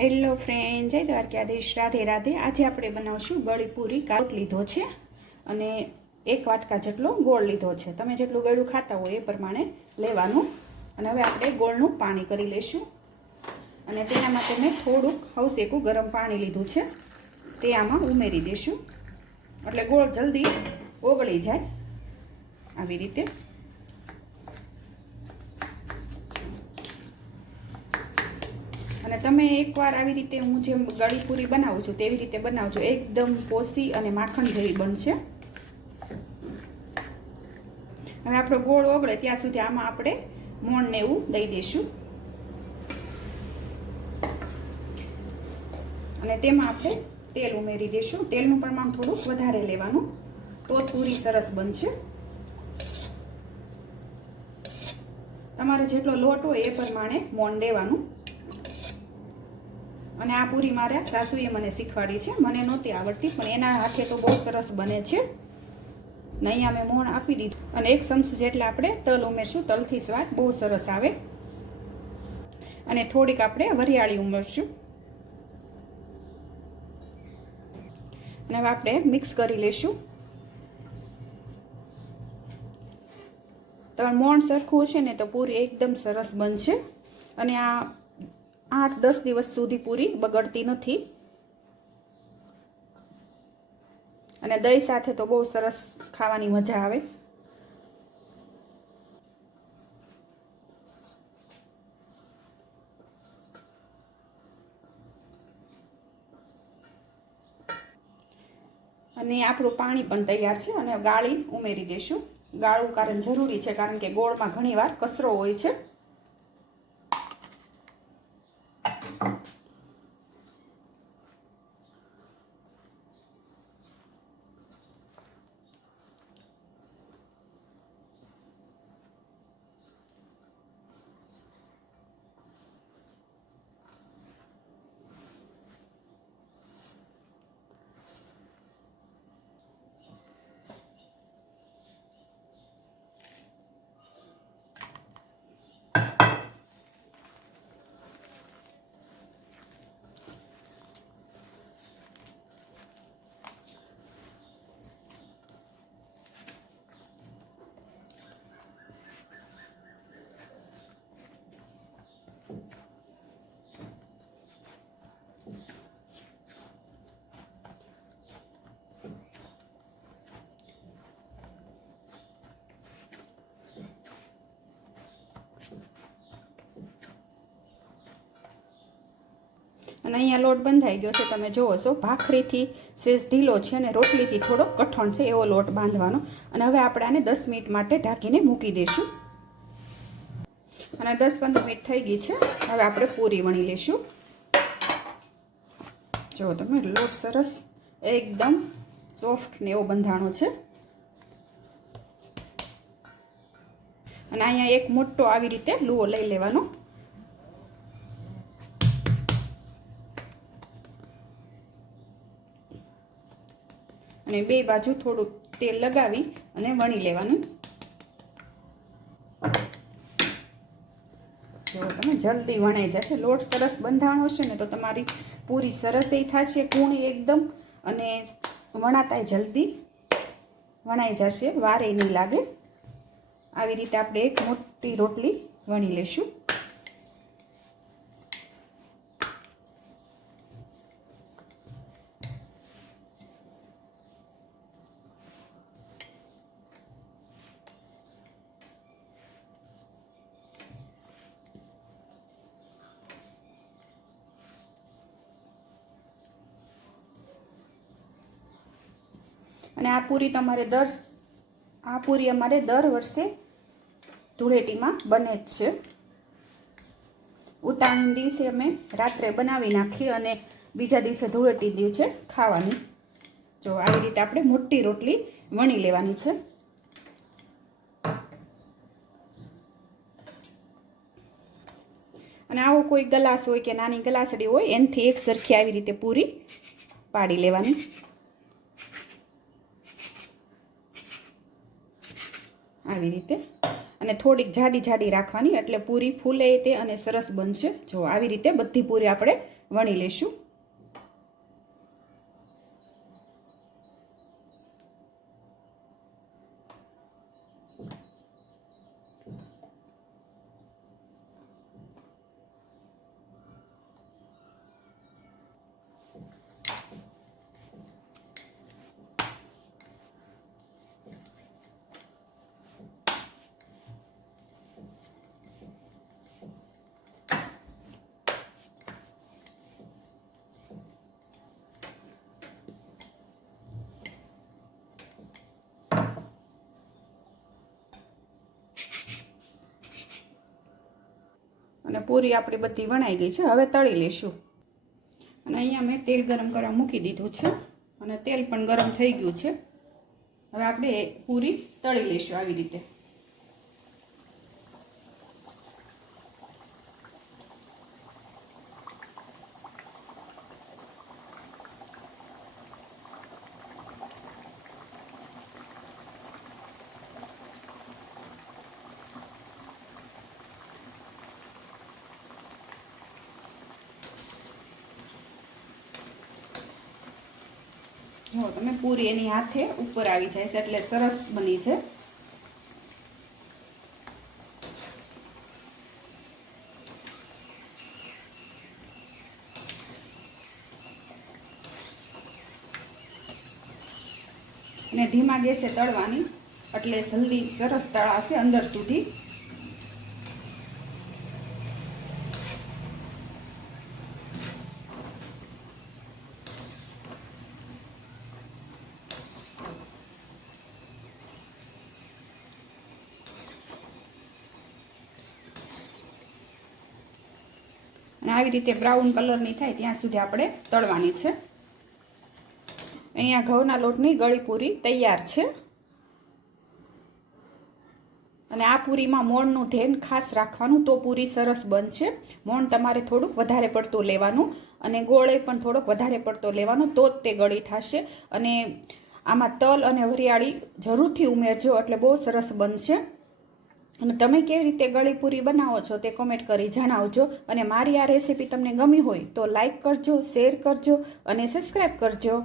Hello friend જય દ્વારકાધીશ. રાધે રાધે. આજે આપણે બનાવશું ગળી પૂરી કાટ લીધો છે અને એક વાટકા જેટલો ગોળ લીધો છે. તમે જેટલું ગળું ખાતા હોય એ પ્રમાણે લેવાનું. અને હવે આપણે ગોળનું પાણી કરી લઈશું. અને તેના માટે મેં થોડુંક હવસેકું ગરમ પાણી લીધું છે. તે આમાં ઉમેરી દઈશું. એટલે ગોળ જલ્દી ઓગળી જાય. આવી રીતે. અને તમે એકવાર આવી રીતે હું જેમ ગળી પૂરી બનાવું છું તેવી રીતે બનાવજો. એકદમ પોસી અને માખણ જેવી બનશે. હવે આપણો ગોળ ઓગળે ત્યાં સુધી આમાં આપણે મોણ ને એવું દઈ દઈશું. અને તેમાં આપણે તેલ ઉમેરી દઈશું. તેલનું પ્રમાણ થોડુંક વધારે લેવાનું. તો પૂરી સરસ બનશે. તમારે જેટલો લોટ હોય એ પ્રમાણે મોણ દેવાનું. અને આ પૂરી મારા સાસુએ મને શીખવાડી છે. મને નહોતી આવડતી, પણ એના હાથે તો બહુ સરસ બને છે. ને અહીંયા મેં મોણ આપી દીધું. અને એક ચમચ જેટલા આપણે તલ ઉમેરશું, તલથી સ્વાદ બહુ સરસ આવે. અને થોડીક આપણે વરિયાળી ઉમેરશું. અને આપણે મિક્સ કરી લઈશું. તમે મોણ સરખું હશે ને તો પૂરી એકદમ સરસ બનશે. અને આ આઠ દસ દિવસ સુધી પૂરી બગડતી નથી. અને દહીં સાથે તો બહુ સરસ ખાવાની મજા આવે. અને આપણું પાણી પણ તૈયાર છે અને ગાળી ઉમેરી દઈશું. ગાળું કારણ જરૂરી છે કારણ કે ગોળમાં ઘણીવાર કચરો હોય છે. અને અહીંયા લોટ બંધાઈ ગયો છે, તમે જુઓ છો. ભાખરીથી સેજ ઢીલો છે અને રોટલીથી થોડો કઠણ છે એવો લોટ બાંધવાનો. અને હવે આપણે આને દસ મિનિટ માટે ઢાંકીને મૂકી દઈશું. અને દસ પંદર મિનિટ થઈ ગઈ છે. હવે આપણે પૂરી વણી લઈશું. જુઓ તમે લોટ સરસ એકદમ સોફ્ટ ને એવો બંધાણો છે. અને અહીંયા એક મોટો આવી રીતે લુઓ લઈ લેવાનો. અને બે બાજુ થોડું તેલ લગાવી અને વણી લેવાનું. જો તમે જલ્દી વણાઈ જશે. લોટ સરસ બંધાણો છે ને, તો તમારી પૂરી સરસ એ થશે, કૂણી એકદમ. અને વણાતાય જલ્દી વણાઈ જશે. વારે નહીં લાગે. આવી રીતે આપણે એક મોટી રોટલી વણી લઈશું અને આ પૂરી તમારે દર આ પૂરી અમારે દર વર્ષે ધૂળેટીમાં બને જ છે. ઉતાવળના દિવસે અમે રાત્રે બનાવી નાખી અને બીજા દિવસે ધૂળેટી દિવસે ખાવાની. જો આવી રીતે આપણે મોટી રોટલી વણી લેવાની છે. અને આવો કોઈ ગલાસ હોય કે નાની ગલાસડી હોય, એનાથી એક સરખી આવી રીતે પૂરી પાડી લેવાની. આવી રીતે. અને થોડીક જાડી જાડી રાખવાની, એટલે પૂરી ફૂલે તે અને સરસ બનશે. જો આવી રીતે બધી પૂરી આપણે વણી લેશું અને પૂરી આપણી બધી વણાઈ ગઈ છે. હવે તળી લઈશું. અને અહીંયા મેં તેલ ગરમ કરવા મૂકી દીધું છે. અને તેલ પણ ગરમ થઈ ગયું છે. હવે આપણે પૂરી તળી લઈશું આવી રીતે. જો તમે પૂરી એની હાથે ઉપર આવી જાય છે એટલે સરસ બની છે. અને ધીમા ગેસે તળવાની, એટલે જલ્દી સરસ તળાશે અંદર સુધી. અને આવી રીતે બ્રાઉન કલરની થાય ત્યાં સુધી આપણે તળવાની છે. અહીંયા ઘઉંના લોટની ગળી પૂરી તૈયાર છે. અને આ પૂરીમાં મોણનું ધ્યાન ખાસ રાખવાનું તો પૂરી સરસ બનશે. મોણ તમારે થોડુંક વધારે પડતું લેવાનું અને ગોળે પણ થોડોક વધારે પડતો લેવાનો તો જ તે ગળી થશે. અને આમાં તલ અને વરિયાળી જરૂરથી ઉમેરજો એટલે બહુ સરસ બનશે. અને તમે કેવી રીતે ગળી પૂરી બનાવો છો તે કોમેન્ટ કરી જણાવજો અને મારી આ રેસીપી તમને ગમી હોય તો લાઈક કરજો શેર કરજો અને સબસ્ક્રાઈબ કરજો.